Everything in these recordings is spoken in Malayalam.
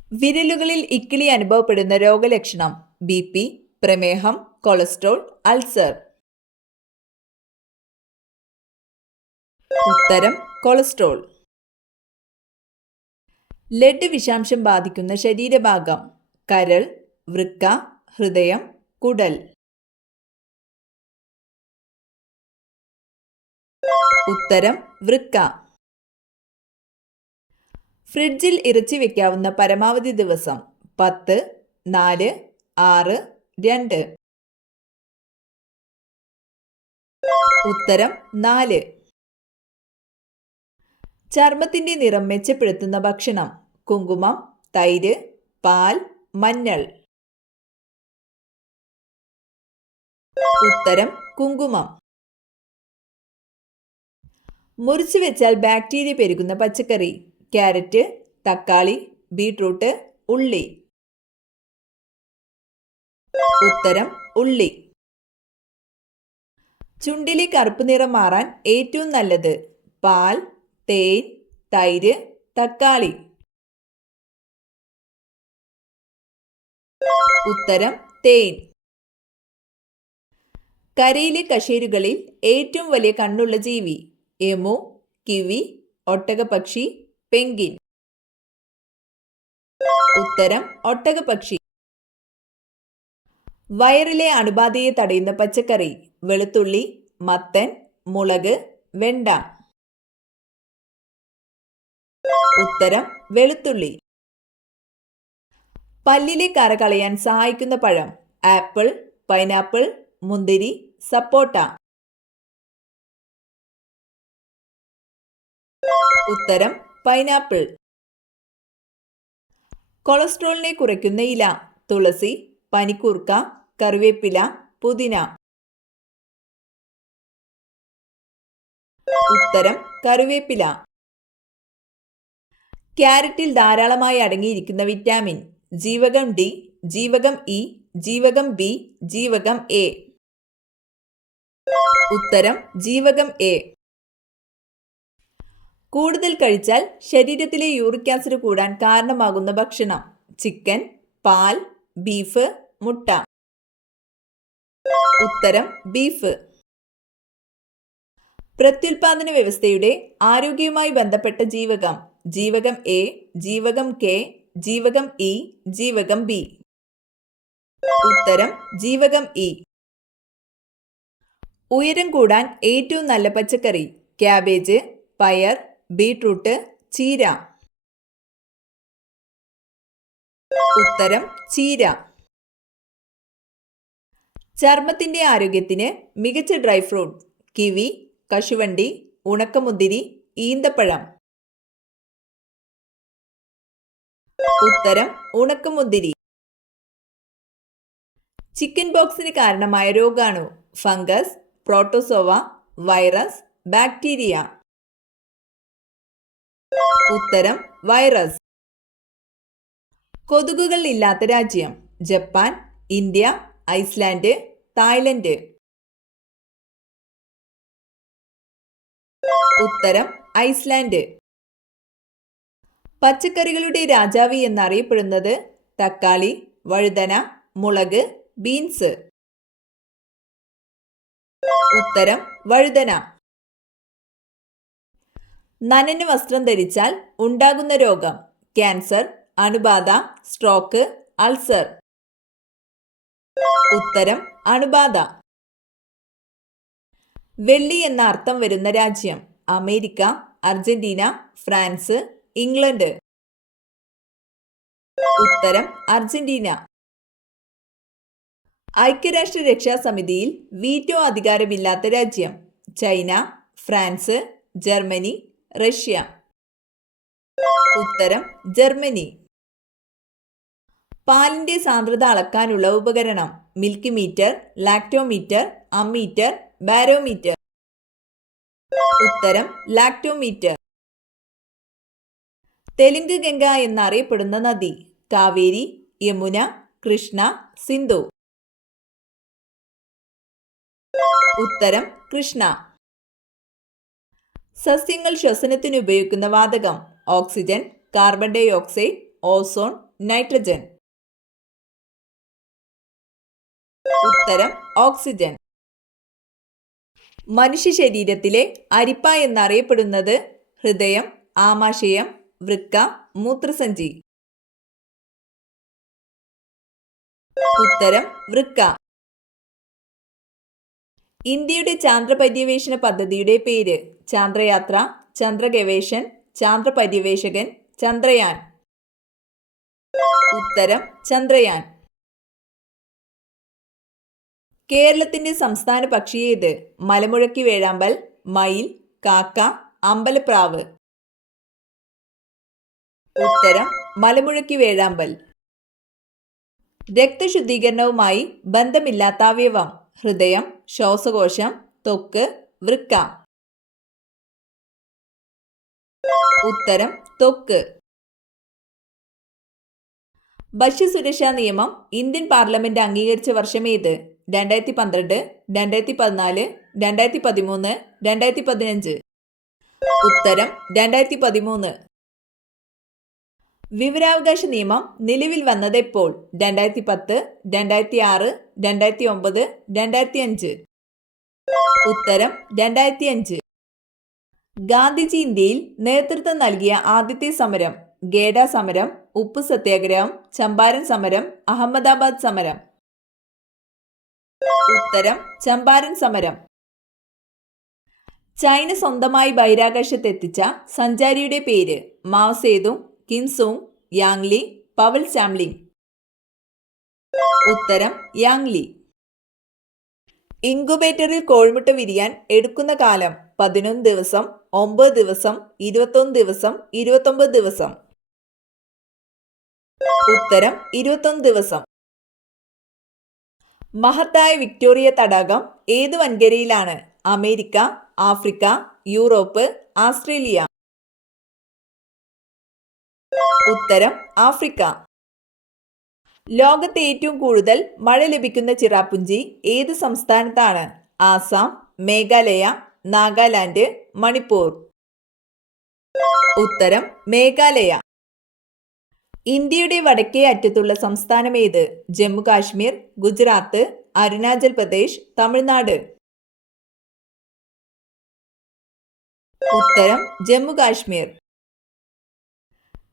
വിരലുകളിൽ ഇക്കിളി അനുഭവപ്പെടുന്ന രോഗലക്ഷണം ബി.പി, പ്രമേഹം, കൊളസ്ട്രോൾ, അൾസർ. ഉത്തരം കൊളസ്ട്രോൾ. ലെഡ് വിഷാംശം ബാധിക്കുന്ന ശരീരഭാഗം കരൾ, വൃക്ക, ഹൃദയം, കുടൽ. ഉത്തരം വൃക്ക. ഫ്രിഡ്ജിൽ ഇറച്ചി വെക്കാവുന്ന പരമാവധി ദിവസം 10, 4, 6, 2. ഉത്തരം 4. ചർമ്മത്തിന്റെ നിറം മെച്ചപ്പെടുത്തുന്ന ഭക്ഷണം കുങ്കുമം, തൈര്, പാൽ, മഞ്ഞൾ. ഉത്തരം കുങ്കുമം. മുറിച്ചു വെച്ചാൽ ബാക്ടീരിയ പെരുകുന്ന പച്ചക്കറി ക്യാരറ്റ്, തക്കാളി, ബീട്രൂട്ട്, ഉള്ളി. ഉത്തരം ഉള്ളി. ചുണ്ടിലെ കറുപ്പ് നിറം മാറാൻ ഏറ്റവും നല്ലത് പാൽ, തേൻ, തൈര്, തക്കാളി. ഉത്തരം തേൻ. കരയിലെ കശേരുകളിൽ ഏറ്റവും വലിയ കണ്ണുള്ള ജീവി എമു, കിവി, ഒട്ടകപക്ഷി, പെൻഗ്വിൻ. ഉത്തരം ഒട്ടകപക്ഷി. വയറിലെ അണുബാധയെ തടയുന്ന പച്ചക്കറി വെളുത്തുള്ളി, മത്തൻ, മുളക്, വെണ്ട. ഉത്തരം വെളുത്തുള്ളി. പല്ലിലെ കറ കളയാൻ സഹായിക്കുന്ന പഴം ആപ്പിൾ, പൈനാപ്പിൾ, മുന്തിരി, സപ്പോട്ട. ഉത്തരം പൈനാപ്പിൾ. കൊളസ്ട്രോളിനെ കുറയ്ക്കുന്ന ഇല തുളസി, പനിക്കൂർക്ക, കറിവേപ്പില, പുതിന. ഉത്തരം കറിവേപ്പില. ക്യാരറ്റിൽ ധാരാളമായി അടങ്ങിയിരിക്കുന്ന വിറ്റാമിൻ ജീവകം ഡി, ജീവകം ഇ, ജീവകം ബി, ജീവകം എ. ഉത്തരം ജീവകം എ. കൂടുതൽ കഴിച്ചാൽ ശരീരത്തിലെ യൂറിക് ആസിഡ് കൂടാൻ കാരണമാകുന്ന ഭക്ഷണം ചിക്കൻ, പാൽ, ബീഫ്, മുട്ട. ഉത്തരം ബീഫ്. പ്രത്യുൽപാദന വ്യവസ്ഥയുടെ ആരോഗ്യവുമായി ബന്ധപ്പെട്ട ജീവകം ജീവകം എ, ജീവകം കെ, ജീവകം ഇ, ജീവകം ബി. ഉത്തരം ജീവകം ഇ. ഉയരം കൂടാൻ ഏറ്റവും നല്ല പച്ചക്കറി ക്യാബേജ്, പയർ, ബീട്രൂട്ട്, ചീര. ഉത്തരം ചീര. ചർമ്മത്തിന്റെ ആരോഗ്യത്തിന് മികച്ച ഡ്രൈ ഫ്രൂട്ട് കിവി, കശുവണ്ടി, ഉണക്കമുന്തിരി, ഈന്തപ്പഴം. ഉത്തരം ഉണക്കമുന്തിരി. ചിക്കൻ പോക്സിന് കാരണമായ രോഗാണു ഫംഗസ്, പ്രോട്ടോസോവ, വൈറസ്, ബാക്ടീരിയ. ഉത്തരം വൈറസ്. കൊതുകുകൾ ഇല്ലാത്ത രാജ്യം ജപ്പാൻ, ഇന്ത്യ, ഐസ്ലാൻഡ്, തായ്ലൻഡ്. ഉത്തരം ഐസ്ലാൻഡ്. പച്ചക്കറികളുടെ രാജാവ് എന്നറിയപ്പെടുന്നത് തക്കാളി, വഴുതന, മുളക്, ബീൻസ്. ഉത്തരം വഴുതന. നനഞ്ഞ വസ്ത്രം ധരിച്ചാൽ ഉണ്ടാകുന്ന രോഗം ക്യാൻസർ, അണുബാധ, സ്ട്രോക്ക്, അൾസർ. ഉത്തരം അണുബാധ. വെള്ളി എന്ന അർത്ഥം വരുന്ന രാജ്യം അമേരിക്ക, അർജന്റീന, ഫ്രാൻസ്, ഇംഗ്ലണ്ട്. ഉത്തരം അർജന്റീന. ഐക്യരാഷ്ട്ര രക്ഷാസമിതിയിൽ വീറ്റോ അധികാരമില്ലാത്ത രാജ്യം ചൈന, ഫ്രാൻസ്, ജർമ്മനി, റഷ്യ. ഉത്തരം ജർമ്മനി. പാലിന്റെ സാന്ദ്രത അളക്കാനുള്ള ഉപകരണം milk meter, lactometer, ammeter, barometer. ഉത്തരം ലാക്ടോമീറ്റർ. തെലുങ്ക് ഗംഗ എന്നറിയപ്പെടുന്ന നദി കാവേരി, യമുന, കൃഷ്ണ, സിന്ധു. ഉത്തരം കൃഷ്ണ. സസ്യങ്ങൾ ശ്വസനത്തിന് ഉപയോഗിക്കുന്ന വാതകം oxygen, carbon dioxide, ozone, nitrogen. ഉത്തരം ഓക്സിജൻ. മനുഷ്യ ശരീരത്തിലെ അരിപ്പ എന്നറിയപ്പെടുന്നത് ഹൃദയം, ആമാശയം, വൃക്ക, മൂത്രസഞ്ചി. ഉത്തരം വൃക്ക. ഇന്ത്യയുടെ ചാന്ദ്ര പര്യവേഷണ പദ്ധതിയുടെ പേര്? ചാന്ദ്രയാത്ര, ചന്ദ്രഗവേഷൻ, ചാന്ദ്രപര്യവേഷകൻ, ചന്ദ്രയാൻ. ഉത്തരം ചന്ദ്രയാൻ. കേരളത്തിന്റെ സംസ്ഥാന പക്ഷി ഏത്? മലമുഴക്കി വേഴാമ്പൽ, മയിൽ, കാക്ക, അമ്പലപ്രാവ്. ഉത്തരം മലമുഴക്കി വേഴാമ്പൽ. രക്തശുദ്ധീകരണവുമായി ബന്ധമില്ലാത്ത അവയവം? ഹൃദയം, ശ്വാസകോശം, ത്വക്ക്, വൃക്ക. ഉത്തരം ത്വക്ക്. ഭക്ഷ്യസുരക്ഷാ നിയമം ഇന്ത്യൻ പാർലമെന്റ് അംഗീകരിച്ച വർഷം ഏത്? 2012, 2014, 2013, 2015. ഉത്തരം 2013. വിവരാവകാശ നിയമം നിലവിൽ വന്നത് എപ്പോൾ? 2010, 2006, 2009, 2005. ഉത്തരം 2005. ഗാന്ധിജി ഇന്ത്യയിൽ നേതൃത്വം നൽകിയ ആദ്യത്തെ സമരം? ഗേഡ സമരം, ഉപ്പു സത്യാഗ്രഹം, ചമ്പാരൻ സമരം, അഹമ്മദാബാദ് സമരം. ഉത്തരം ചമ്പാരൻ സമരം. ചൈന സ്വന്തമായി ബഹിരാകാശത്തെത്തിച്ച സഞ്ചാരിയുടെ പേര്? മാവ്സേതുങ്, കിൻസൂങ്, യാങ്ലി, പവൽ ചാംലിംഗ്. ഉത്തരം യാങ്ലി. ഇൻകുബേറ്ററിൽ കോഴിമുട്ട വിരിയാൻ എടുക്കുന്ന കാലം? 11 ദിവസം, 9 ദിവസം, 21 ദിവസം, 29 ദിവസം. ഉത്തരം 21 ദിവസം. മഹത്തായ വിക്ടോറിയ തടാകം ഏത് വൻകരയിലാണ്? America, Africa, Europe, Australia. ഉത്തരം ആഫ്രിക്ക. ലോകത്തെ ഏറ്റവും കൂടുതൽ മഴ ലഭിക്കുന്ന ചിറാപ്പുഞ്ചി ഏത് സംസ്ഥാനത്താണ്? ആസാം, മേഘാലയ, നാഗാലാൻഡ്, മണിപ്പൂർ. ഉത്തരം മേഘാലയ. ഇന്ത്യയുടെ വടക്കേ അറ്റത്തുള്ള സംസ്ഥാനം ഏത്? ജമ്മു കാശ്മീർ, ഗുജറാത്ത്, അരുണാചൽ പ്രദേശ്, തമിഴ്നാട്. ഉത്തരം ജമ്മു കാശ്മീർ.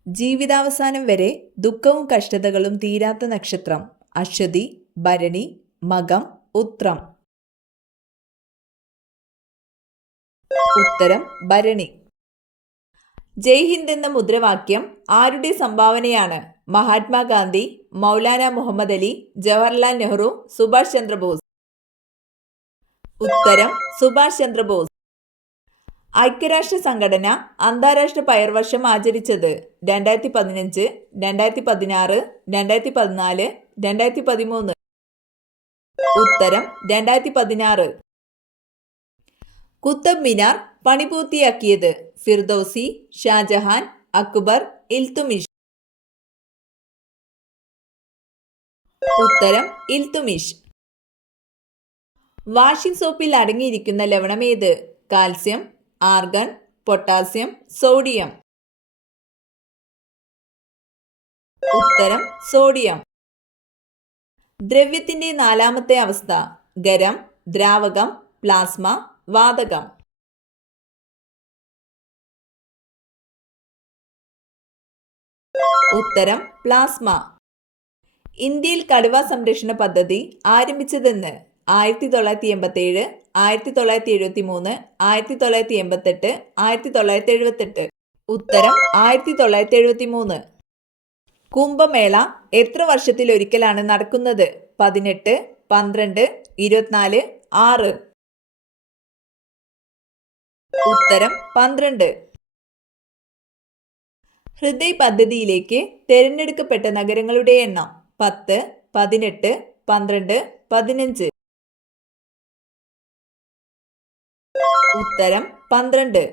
ജീവിതാവസാനം വരെ ദുഃഖവും കഷ്ടതകളും തീരാത്ത നക്ഷത്രം? അശ്വതി, ഭരണി, മകം, ഉത്രം. ഉത്തരം ഭരണി. ജയ് ഹിന്ദ് എന്ന മുദ്രാവാക്യം ആരുടെ സംഭാവനയാണ്? മഹാത്മാഗാന്ധി, മൗലാന മുഹമ്മദ് അലി, ജവഹർലാൽ നെഹ്റു, സുഭാഷ് ചന്ദ്രബോസ്. ഉത്തരം സുഭാഷ് ചന്ദ്രബോസ്. ഐക്യരാഷ്ട്ര സംഘടന അന്താരാഷ്ട്ര പയർവർഷം ആചരിച്ചത്? 2015, 2016, 2014, 2013. ഉത്തരം 2016. കുത്തബ് മിനാർ പണി പൂർത്തിയാക്കിയത്? ഫിർദൌസി, ഷാജഹാൻ, അക്ബർ, ഇൽത്തുമിഷ്. ഉത്തരം ഇൽത്തുമിഷ്. വാഷിംഗ് സോപ്പിൽ അടങ്ങിയിരിക്കുന്ന ലവണം ഏത്? Calcium, argon, potassium, sodium. ഉത്തരം സോഡിയം. ദ്രവ്യത്തിന്റെ നാലാമത്തെ അവസ്ഥ? ഖരം, ദ്രാവകം, പ്ലാസ്മ, വാതകം. ഉത്തരം പ്ലാസ്മ. ഇന്ത്യയിൽ കടുവ സംരക്ഷണ പദ്ധതി ആരംഭിച്ചതെന്ന്? 1987, 1973, 1988, 1978. ഉത്തരം 1973. കുംഭമേള എത്ര വർഷത്തിലൊരിക്കലാണ് നടക്കുന്നത്? 18, 12, 24, 6. ഉത്തരം 12. ഹൃദയ് പദ്ധതിയിലേക്ക് തിരഞ്ഞെടുക്കപ്പെട്ട നഗരങ്ങളുടെ എണ്ണം? 10, 18, 12, 15. ഉത്തരം 12.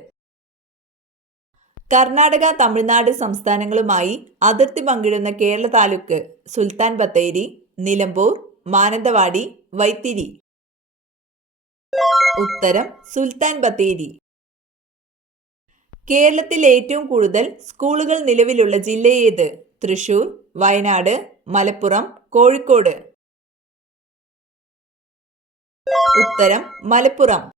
കർണാടക, തമിഴ്നാട് സംസ്ഥാനങ്ങളുമായി അതിർത്തി പങ്കിടുന്ന കേരള താലൂക്ക്? സുൽത്താൻ ബത്തേരി, നിലമ്പൂർ, മാനന്തവാടി, വൈത്തിരി. ഉത്തരം സുൽത്താൻ ബത്തേരി. കേരളത്തിൽ ഏറ്റവും കൂടുതൽ സ്കൂളുകൾ നിലവിലുള്ള ജില്ല ഏത്? തൃശൂർ, വയനാട്, മലപ്പുറം, കോഴിക്കോട്. ഉത്തരം മലപ്പുറം.